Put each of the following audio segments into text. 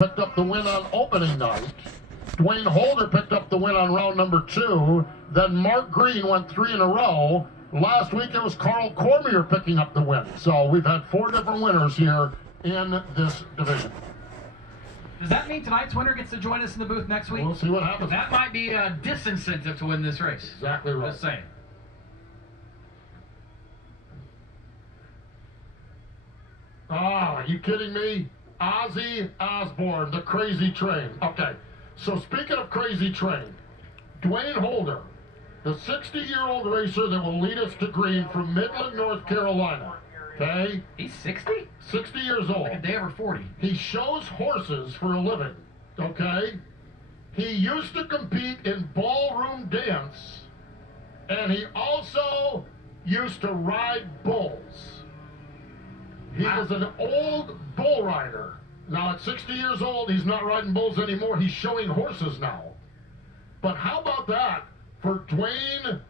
picked up the win on opening night. Dwayne Holder picked up the win on round number 2. Then Mark Green went 3 in a row. Last week it was Carl Cormier picking up the win. So we've had 4 different winners here in this division. Does that mean tonight's winner gets to join us in the booth next week? We'll see what happens. That might be a disincentive to win this race. Exactly right. Just saying. Are you kidding me? Ozzy Osbourne, the Crazy Train. Okay, so speaking of Crazy Train, Dwayne Holder, the 60-year-old racer that will lead us to green from Midland, North Carolina. Okay? He's 60? 60 years old. Like a day over 40. He shows horses for a living. Okay? He used to compete in ballroom dance, and he also used to ride bulls. He was an old bull rider. Now at 60 years old, he's not riding bulls anymore. He's showing horses now. But how about that for Dwayne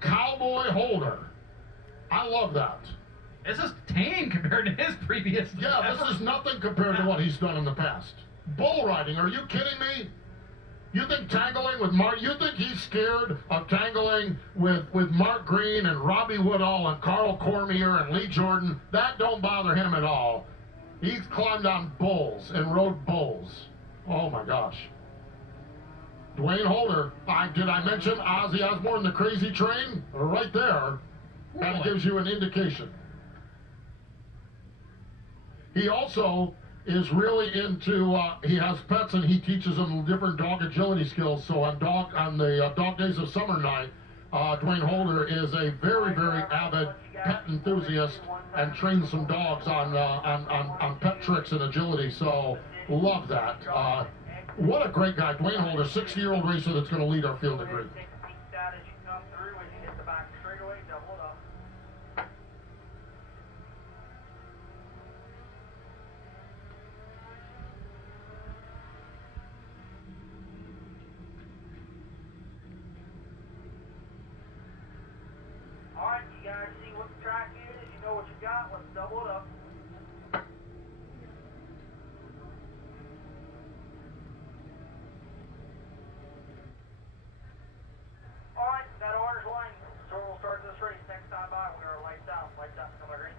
Cowboy Holder? I love that. This is tame compared to his previous. Yeah, this is nothing compared to what he's done in the past. Bull riding, are you kidding me? You think tangling with Mark, you think he's scared of tangling with Mark Green and Robbie Woodall and Carl Cormier and Lee Jordan? That don't bother him at all. He's climbed on bulls and rode bulls. Oh my gosh. Dwayne Holder, did I mention Ozzy Osbourne, the Crazy Train? Right there. That gives you an indication. He also is really into, he has pets and he teaches them different dog agility skills. So on the Dog Days of Summer night, Dwayne Holder is a very, very avid pet enthusiast and trains some dogs on pet tricks and agility. So love that. What a great guy. Dwayne Holder, 60-year-old racer that's going to lead our field of green. What you got, let's double it up. Alright, that order's line. So we'll start this race. Next time by, we are lights out, come on green.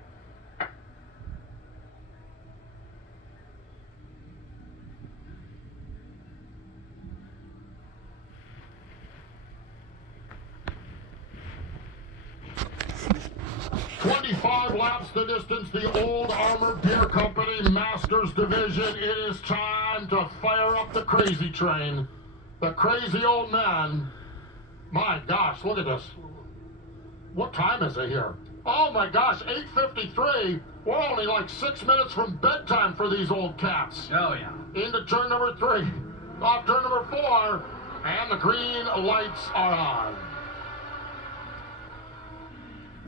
Laps the distance, the Old Armor Beer Company Masters Division. It is time to fire up the Crazy Train. The crazy old man. My gosh, look at this. What time is it here? Oh my gosh, 8:53. We're only like 6 minutes from bedtime for these old cats. Oh yeah. Into turn number 3. Off turn number 4. And the green lights are on.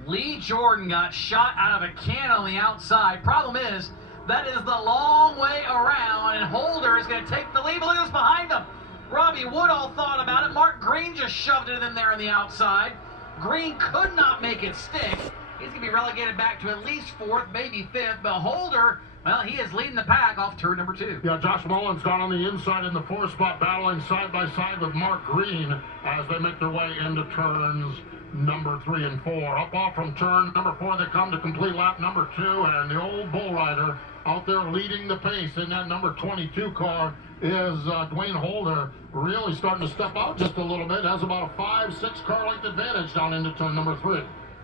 Lee Jordan got shot out of a can on the outside. Problem is, that is the long way around, and Holder is going to take the lead. Look at this behind him. Robbie Woodall thought about it. Mark Green just shoved it in there on the outside. Green could not make it stick. He's going to be relegated back to at least 4th, maybe 5th. But Holder, well, he is leading the pack off turn number 2. Yeah, Josh Mullen's gone on the inside in the 4th spot, battling side by side with Mark Green as they make their way into turns number 3 and 4. Up off from turn number 4, they come to complete lap number 2, and the old bull rider out there leading the pace in that number 22 car is Dwayne Holder, really starting to step out just a little bit. Has about a 5-6 car length advantage down into turn number 3.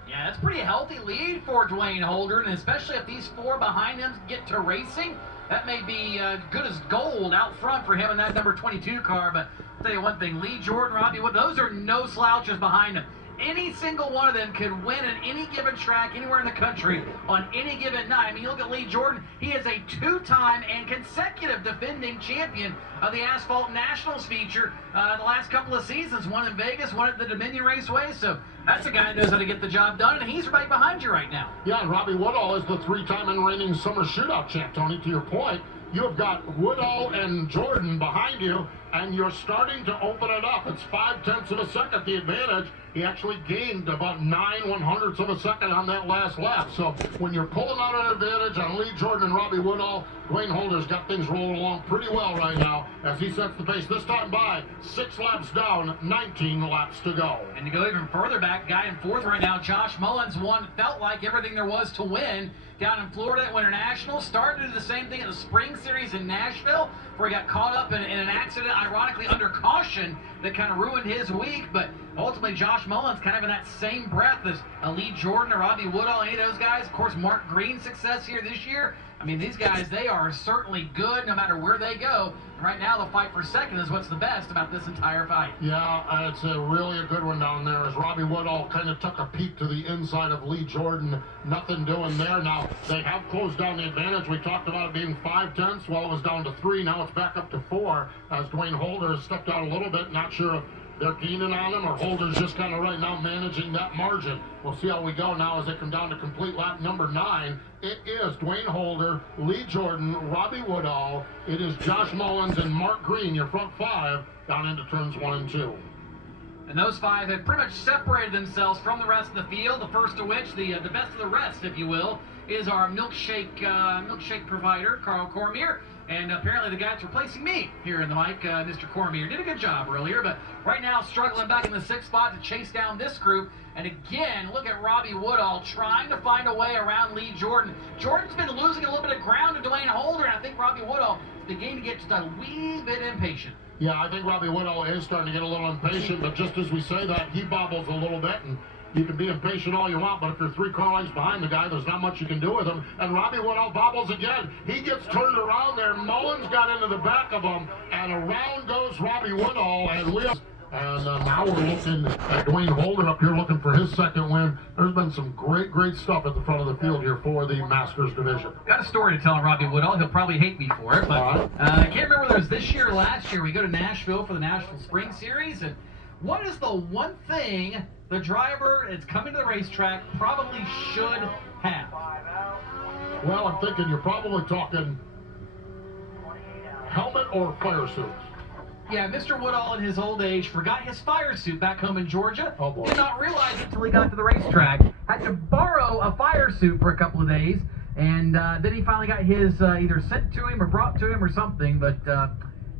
Yeah, that's pretty healthy lead for Dwayne Holder, and especially if these 4 behind him get to racing, that may be good as gold out front for him in that number 22 car. But I'll tell you one thing, Lee Jordan, Robbie Wood, those are no slouches behind him. Any single one of them could win at any given track anywhere in the country on any given night. I mean, you look at Lee Jordan, he is a 2-time and consecutive defending champion of the Asphalt Nationals feature the last couple of seasons. One in Vegas, one at the Dominion Raceway. So that's a guy that knows how to get the job done, and he's right behind you right now. Yeah, and Robbie Woodall is the 3-time and reigning Summer Shootout champ, Tony, to your point. You have got Woodall and Jordan behind you, and you're starting to open it up. It's 0.5 of a second, the advantage He actually gained about 9/100ths of a second on that last lap. So when you're pulling out an advantage on Lee Jordan and Robbie Woodall, Dwayne Holder's got things rolling along pretty well right now as he sets the pace. This time by 6 laps down, 19 laps to go. And to go even further back, guy in fourth right now, Josh Mullins won, felt like everything there was to win down in Florida at Winter National. Started to do the same thing in the Spring Series in Nashville, where he got caught up in an accident, ironically under caution, that kind of ruined his week. But ultimately, Josh Mullins kind of in that same breath as Lee Jordan or Robbie Woodall, any of those guys. Of course, Mark Green's success here this year. I mean, these guys, they are certainly good no matter where they go. Right now, the fight for second is what's the best about this entire fight. Yeah, it's really a good one down there as Robbie Woodall kind of took a peek to the inside of Lee Jordan. Nothing doing there. Now, they have closed down the advantage. We talked about it being 5/10. Well, it was down to 3. Now it's back up to 4 as Dwayne Holder has stepped out a little bit. Not sure if they're gaining on him or Holder's just kind of right now managing that margin. We'll see how we go now as they come down to complete lap number 9. It is Dwayne Holder, Lee Jordan, Robbie Woodall. It is Josh Mullins and Mark Green, your front 5, down into turns 1 and 2. And those 5 have pretty much separated themselves from the rest of the field. The first of which, the best of the rest, if you will, is our milkshake provider, Carl Cormier. And apparently the guy that's replacing me here in the mic, Mr. Cormier, did a good job earlier, but right now struggling back in the 6th spot to chase down this group. And again, look at Robbie Woodall trying to find a way around Lee Jordan. Jordan's been losing a little bit of ground to Dwayne Holder, and I think Robbie Woodall is beginning to get just a wee bit impatient. Yeah, I think Robbie Woodall is starting to get a little impatient, but just as we say that, he bobbles a little bit, and you can be impatient all you want, but if you're 3 car lengths behind the guy, there's not much you can do with him. And Robbie Woodall bobbles again. He gets turned around there. Mullins got into the back of him, and around goes Robbie Woodall. And now we're looking at Dwayne Holder up here looking for his second win. There's been some great stuff at the front of the field here for the Masters division. Got a story to tell on Robbie Woodall. He'll probably hate me for it, but I can't remember whether it was this year or last year. We go to Nashville for the Nashville Spring Series, and what is the one thing the driver that's coming to the racetrack probably should have? Well, I'm thinking you're probably talking helmet or fire suits. Yeah, Mr. Woodall in his old age forgot his fire suit back home in Georgia. Oh, boy. Did not realize it until he got to the racetrack. Had to borrow a fire suit for a couple of days, and then he finally got his either sent to him or brought to him or something, but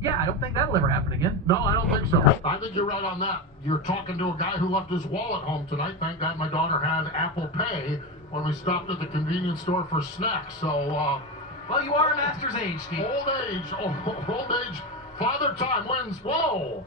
yeah, I don't think that'll ever happen again. No, I don't think so. I think you're right on that. You're talking to a guy who left his wallet home tonight. Thank God my daughter had Apple Pay when we stopped at the convenience store for snacks. So, well, you are a master's age, Steve. Old age, Father Time wins. Whoa!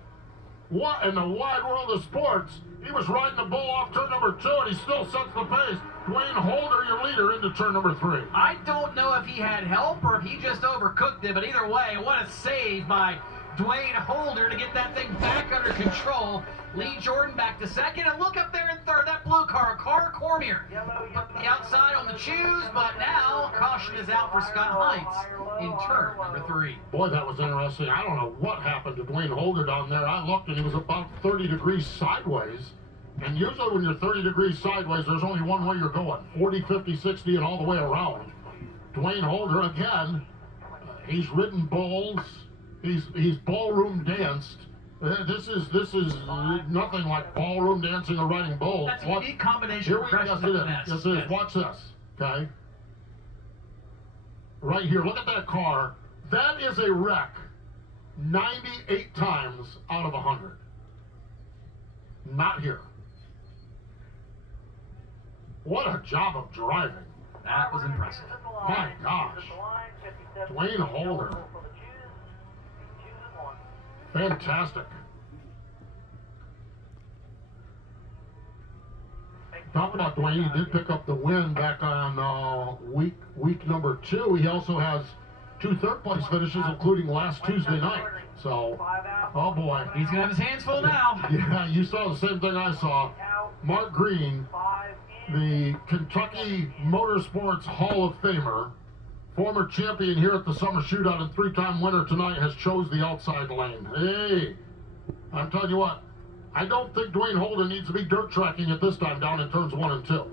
What in the wide world of sports? He was riding the bull off turn number 2, and he still sets the pace. Dwayne Holder, your leader, into turn number 3. I don't know if he had help or if he just overcooked it, but either way, what a save by Dwayne Holder to get that thing back under control. Lee Jordan back to second, and look up there in third, that blue car, Carl Cormier. Put the outside on the choose, but now caution is out for Scott Heinz in turn number 3. Boy, that was interesting. I don't know what happened to Dwayne Holder down there. I looked, and he was about 30 degrees sideways. And usually when you're 30 degrees sideways, there's only one way you're going. 40, 50, 60, and all the way around. Dwayne Holder, again, he's ridden bulls. He's ballroom danced. This is nothing like ballroom dancing or riding bulls. That's a unique combination of yes, it is. Watch this, okay? Right here, look at that car. That is a wreck 98 times out of 100. Not here. What a job of driving. That was impressive. My gosh. Dwayne Holder. Fantastic. Talk about Dwayne, he did pick up the win back on week number 2. He also has 2 third-place finishes, including last Tuesday night. So, oh boy. He's going to have his hands full now. Yeah, you saw the same thing I saw. Mark Green, the Kentucky Motorsports Hall of Famer, former champion here at the Summer Shootout and 3-time winner tonight, has chose the outside lane. Hey, I'm telling you what, I don't think Dwayne Holder needs to be dirt tracking at this time down in turns 1 and 2.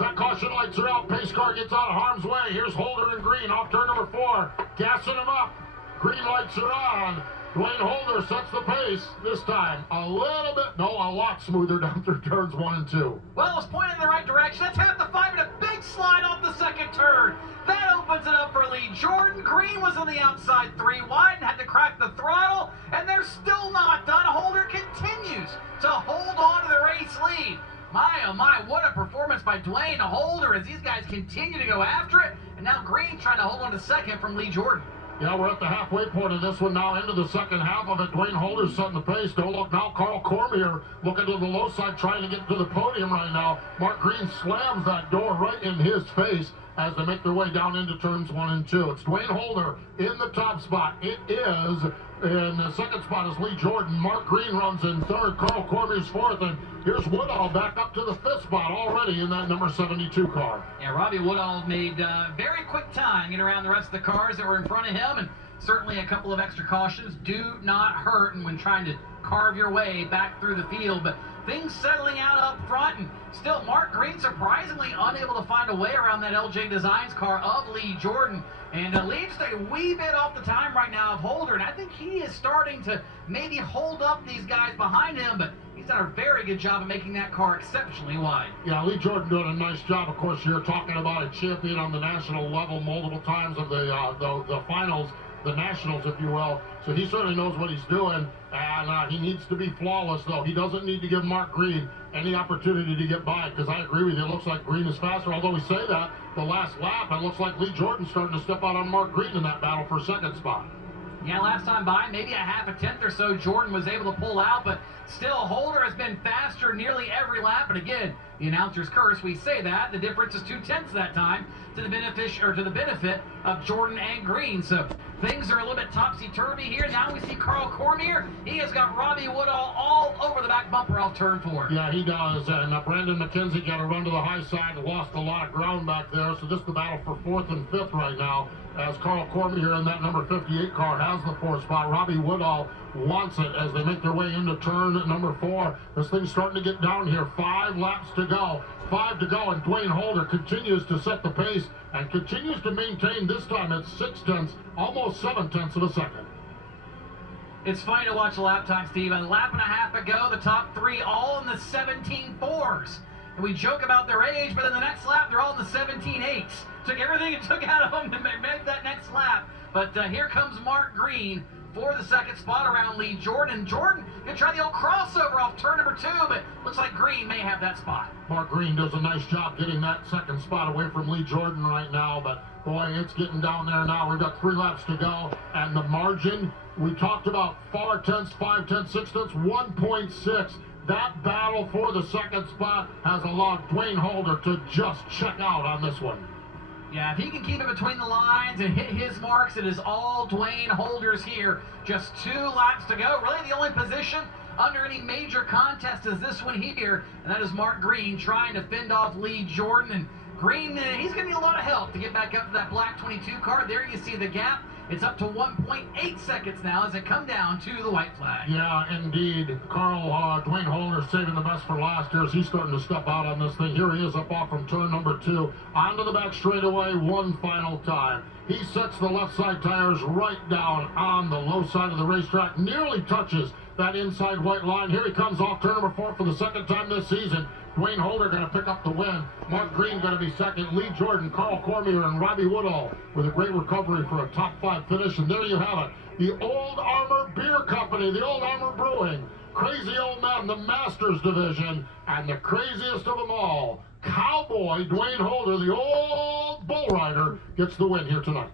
Track caution lights are out. Pace car gets out of harm's way. Here's Holder and Green off turn number 4. Gassing him up. Green lights are on. Dwayne Holder sets the pace. This time, a lot smoother down through turns 1 and 2. Well, it's pointing in the right direction. That's half the 5 and a big slide off the second turn. That opens it up for Lee Jordan. Green was on the outside 3 wide and had to crack the throttle, and they're still not done. Holder continues to hold on to the race lead. My, oh my, what a performance by Dwayne Holder as these guys continue to go after it. And now Green trying to hold on to second from Lee Jordan. Yeah, we're at the halfway point of this one now, into the second half of it. Dwayne Holder's setting the pace. Don't look now. Carl Cormier looking to the low side, trying to get to the podium right now. Mark Green slams that door right in his face as they make their way down into turns 1 and 2. It's Dwayne Holder in the top spot. It is in the second spot is Lee Jordan. Mark Green runs in third. Carl Cormier's fourth. And here's Woodall back up to the fifth spot already in that number 72 car. Yeah, Robbie Woodall made very quick time getting around the rest of the cars that were in front of him. And certainly a couple of extra cautions do not hurt and when trying to carve your way back through the field. But things settling out up front, and still Mark Green surprisingly unable to find a way around that LJ Designs car of Lee Jordan, and leads a wee bit off the time right now of Holder, and I think he is starting to maybe hold up these guys behind him, but he's done a very good job of making that car exceptionally wide. Yeah, Lee Jordan doing a nice job. Of course, you're talking about a champion on the national level multiple times of the finals, the nationals, if you will. So he certainly knows what he's doing, and he needs to be flawless, though. He doesn't need to give Mark Green any opportunity to get by, because I agree with you. It looks like Green is faster, although we say that the last lap, it looks like Lee Jordan's starting to step out on Mark Green in that battle for second spot. Yeah, last time by, maybe a half a tenth or so, Jordan was able to pull out, but still Holder has been faster nearly every lap. And again, the announcer's curse, we say that. The difference is 2/10 that time to the benefit of Jordan and Green. So things are a little bit topsy-turvy here. Now we see Carl Cormier. He has got Robbie Woodall all over the back bumper off turn 4. Yeah, he does. And Brandon McKenzie got a run to the high side and lost a lot of ground back there. So this is the battle for 4th and 5th right now, as Carl Cormier in that number 58 car has the 4th spot. Robbie Woodall wants it as they make their way into turn number 4. This thing's starting to get down here. 5 laps to go. 5 to go, and Dwayne Holder continues to set the pace and continues to maintain, this time at 6/10, almost 7/10 of a second. It's funny to watch the lap time, Steve. A lap and a half ago, the top 3 all in the 17.4s. And we joke about their age, but in the next lap, they're all in the 17.8s. Took everything it took out of them to make that next lap. But here comes Mark Green for the second spot around Lee Jordan. Jordan can try the old crossover off turn number 2, but looks like Green may have that spot. Mark Green does a nice job getting that second spot away from Lee Jordan right now, but boy, it's getting down there now. We've got 3 laps to go, and the margin, we talked about 4/10, 5/10, 6/10, 1.6. That battle for the second spot has allowed Dwayne Holder to just check out on this one. Yeah, if he can keep it between the lines and hit his marks, it is all Dwayne Holder's here. Just 2 laps to go. Really the only position under any major contest is this one here, and that is Mark Green trying to fend off Lee Jordan. And Green, he's going to need a lot of help to get back up to that black 22 car. There you see the gap. It's up to 1.8 seconds now as it come down to the white flag. Yeah, indeed. Dwayne Holder saving the best for last here as he's starting to step out on this thing. Here he is up off from turn number 2. Onto the back straightaway one final time. He sets the left side tires right down on the low side of the racetrack. Nearly touches that inside white line. Here he comes off turn number 4 for the second time this season. Dwayne Holder going to pick up the win. Mark Green going to be second. Lee Jordan, Carl Cormier, and Robbie Woodall with a great recovery for a top 5 finish. And there you have it. The Old Armor Beer Company, the Old Armor Brewing, Crazy Old Man, the Masters Division, and the craziest of them all, Cowboy Dwayne Holder, the old bull rider, gets the win here tonight.